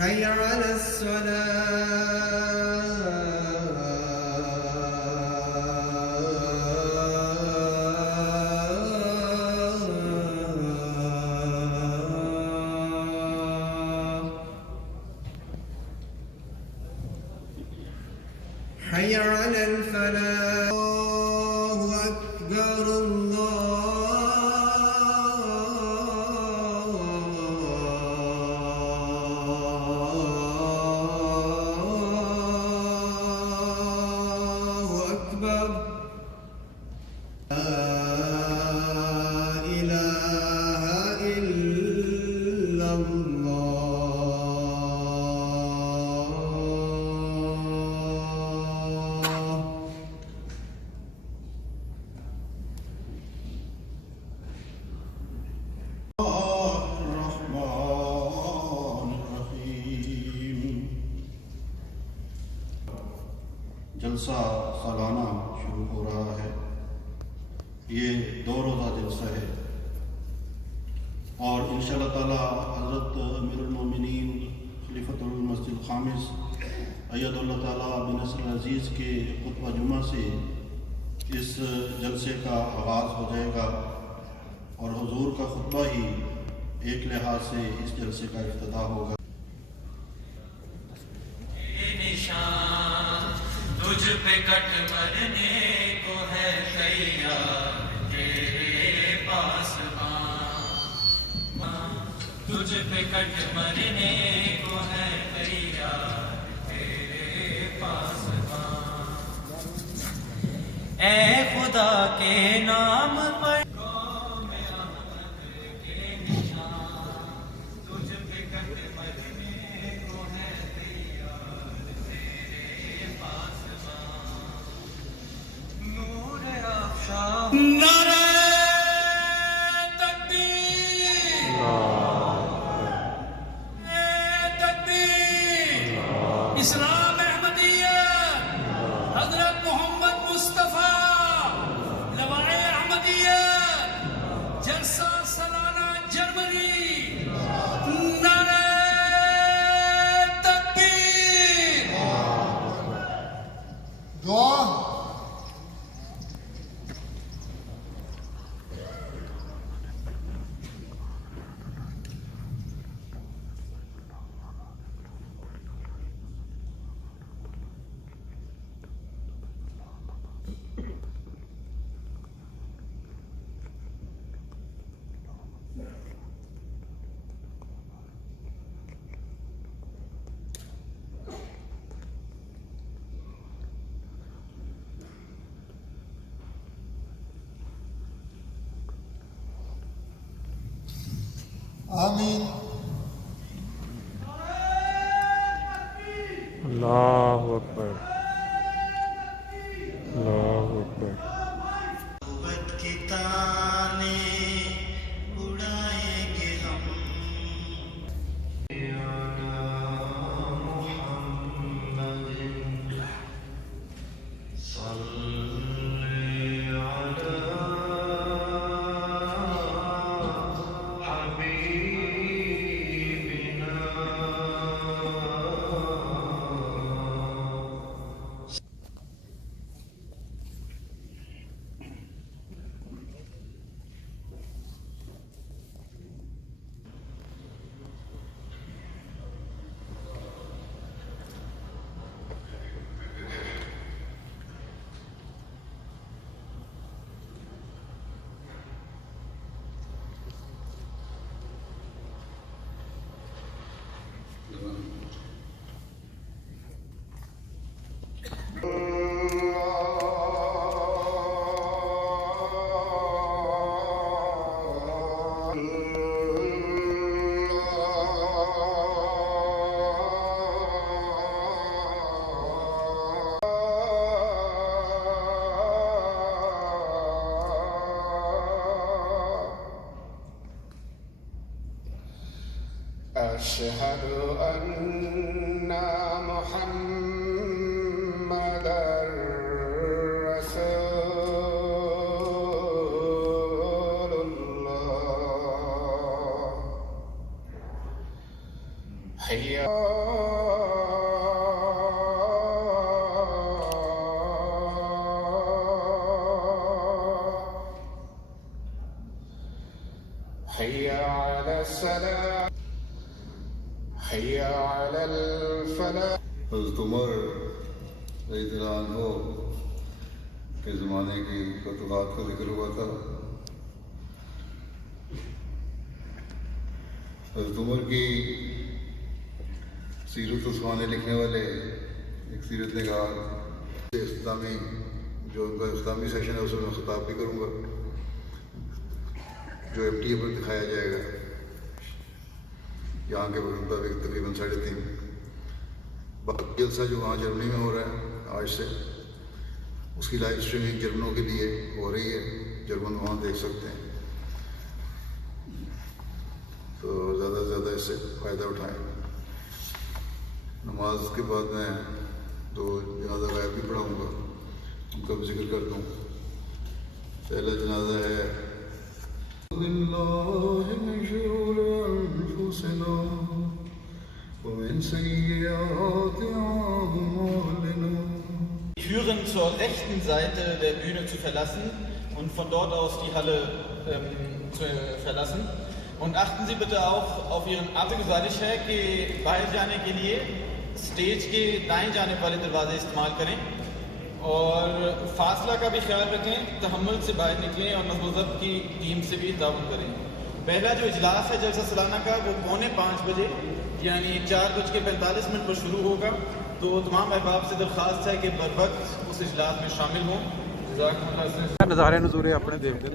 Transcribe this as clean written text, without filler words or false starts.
حي على الصلاة حي على الفلاح الله أكبر الله أكبر لا إله إلا الله जलसा सालाना शुरू हो रहा है। ये 2 रोज़ा जलसा है और इंशाअल्लाह ताला हज़रत अमीरुल मोमिनीन खलीफतुल मस्जिद खामिस अय्यदुल्लाह ताला बिनसर अज़ीज़ के खुतबा जुमा से इस जलसे का आगाज़ हो जाएगा और हुजूर का खुतबा ही एक लिहाज से इस जलसे का इफ्तिताह होगा। तुझ पे कट मरने को है तैयार तेरे पास तुझ पे कट मरने को है तैयार तेरे पास ऐ खुदा के नाम पर इस्लाम अहमदिया हजरत मोहम्मद मुस्तफ़ा लवाए अहमदिया जलसा सालाना जर्मनी नारे तकबीर दुआ आमीन। अल्लाहु अकबर अल्लाहु अकबर। नौबत की ताने उड़ाएंगे हम أشهد أن محمدا رسول الله حي حي على السلام حي على الفلاح. हज़रत उमर रज़ियल्लाहु अन्हु के ज़माने की फतवात का जिक्र हुआ था। हज़रत उमर की सीरत उस्मानी लिखने वाले एक सीरत निगार इस्लामी जो उनका इस्लामी सेशन है उसमें खिताब भी करूँगा जो FTA पर दिखाया जाएगा यहाँ के वक्त मुताबिक तकरीबन 3:30। बाकी जलसा जो वहाँ जर्मनी में हो रहा है आज से उसकी लाइव स्ट्रीमिंग जर्मनों के लिए हो रही है, जर्मन वहाँ देख सकते हैं, तो ज़्यादा से ज़्यादा इससे फ़ायदा उठाएं। नमाज के बाद मैं 2 जनाजा गायब भी पढ़ाऊँगा, उनका भी जिक्र कर दूँ। पहला जनाजा है Die Türen zur rechten Seite der Bühne zu verlassen und von dort aus die Halle zu verlassen. Und achten Sie bitte auch auf Ihren आगे गुजारिश है कि बाहर जाने के लिए स्टेज के दाएं जाने वाले दरवाजे इस्तेमाल करें और फासला का भी ख्याल रखें, तहम्मुल से बाहर निकलें और नज़्म की टीम से भी ताउन करें। पहला जो इजलास है जलसा सालाना का वो 4:45 बजे यानी 4:45 पर शुरू होगा, तो तमाम अहबाब से दरख्वास्त है कि बर वक्त उस इजलास में शामिल हों। नज़ारे नज़ूरे अपने देखते